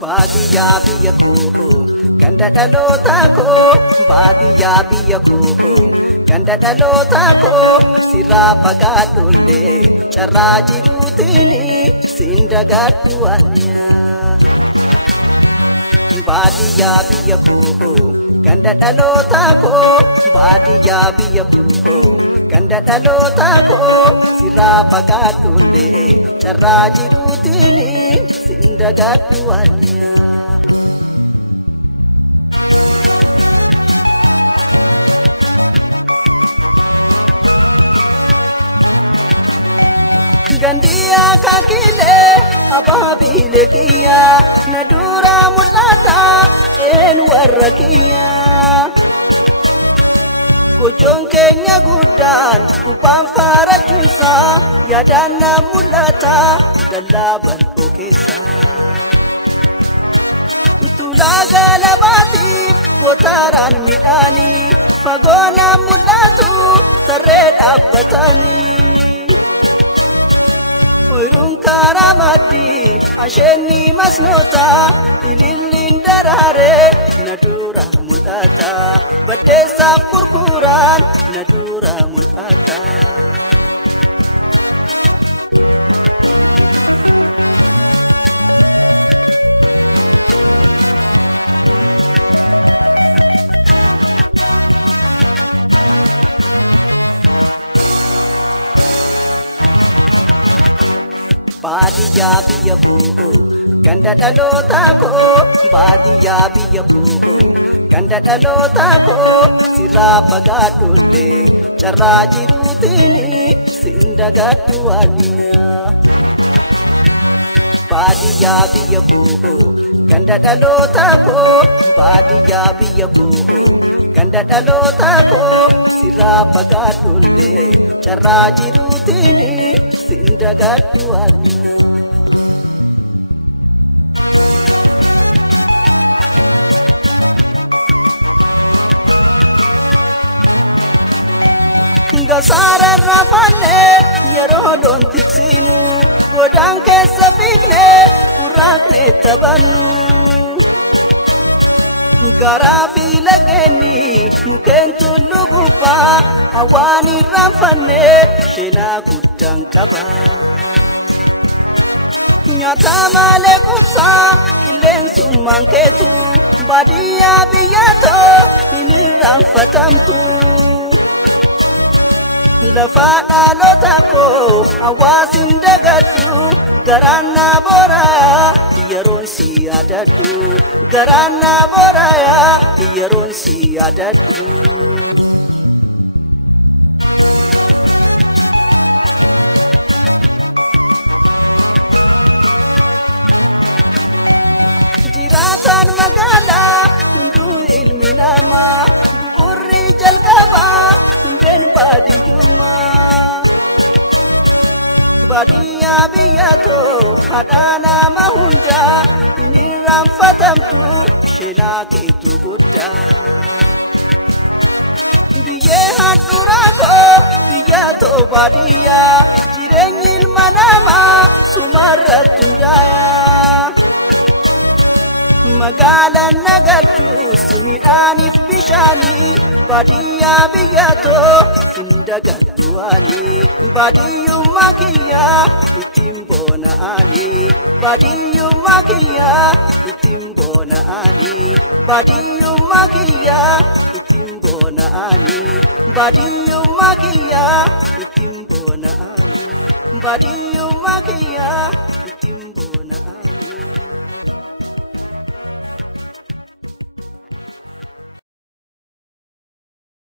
Baadiyyaa biyya koo ganda dhalootaa koo baadiyyaa biyya koo ganda dhalootaa koo sirraa fagaadhullee carraa jiruutiin siin dagadhu aniyaa. Baadiyyaa biyya koo ganda dhalootaa koo baadiyyaa biyya koo ganda dhalootaa koo sirraa fagaadhullee carraa jiruutiin siin dagadhu aniyaa. Gandiya kakile ababile kiya nadura mulata en warrakiya Kujon kenya gudan kubang farachusa yadana mulata dalaban okesa Tulaga labati gotaran midani fagona mulatu tared abbatani Oirun karamadi asheni masnota ilillin darare nadura mulata badesa kurkuran nadura mulata Baadiyyaa biyya koo ganda dhalootaa koo baadiyyaa biyya koo ganda dhalootaa koo sirraa fagaadhullee carraa jiruutiin siin dagadhu aniyaa. Baadiyyaa biyya koo ganda dhalootaa koo baadiyyaa biyya koo ganda dhalootaa koo sirraa fagaadhullee carraa jiruutiin siin dagadhu aniyaa. Gasara rafane yeroo loon tiksinu godaan keessa fiigne kurraaqne taphannu garaa fi lageenni mukeen tullu gubbaa hawaan irraanfanne sheenaa guddaan qaba. Nyaata malee qubsaa qilleensummaan keetu baadiyyaa biyyatoo hin irraanfatamtu. Lafa dhalootaa koo hawaasin dagadhu garaana booraya yeroon si yaadadhu garaana booraya yeroon si yaadadhu. Jiraataan magaalaa hunduu ilmi namaa bu'uurri jalqabaa hundeen baadiyyummaa. Baadiyyaa biyyatoo haadha nama hundaa hin irraanfatamtu sheenaa keetu guddaa. Biyyee handhuraa koo biyyatoo baadiyyaa jireenyi ilma namaa sumarratti hundaayaa. Magaalaan nagalchus midhaaniif bishaanii baadiyyaa biyyatoo hin dagadhu ani baadiyyummaa kiyyaa ittiin boona'ani baadiyyummaa kiyyaa ittiin boona'ani baadiyyummaa kiyyaa ittiin boona'ani baadiyyummaa kiyyaa ittiin boona'ani baadiyyummaa kiyyaa ittiin boona'ani.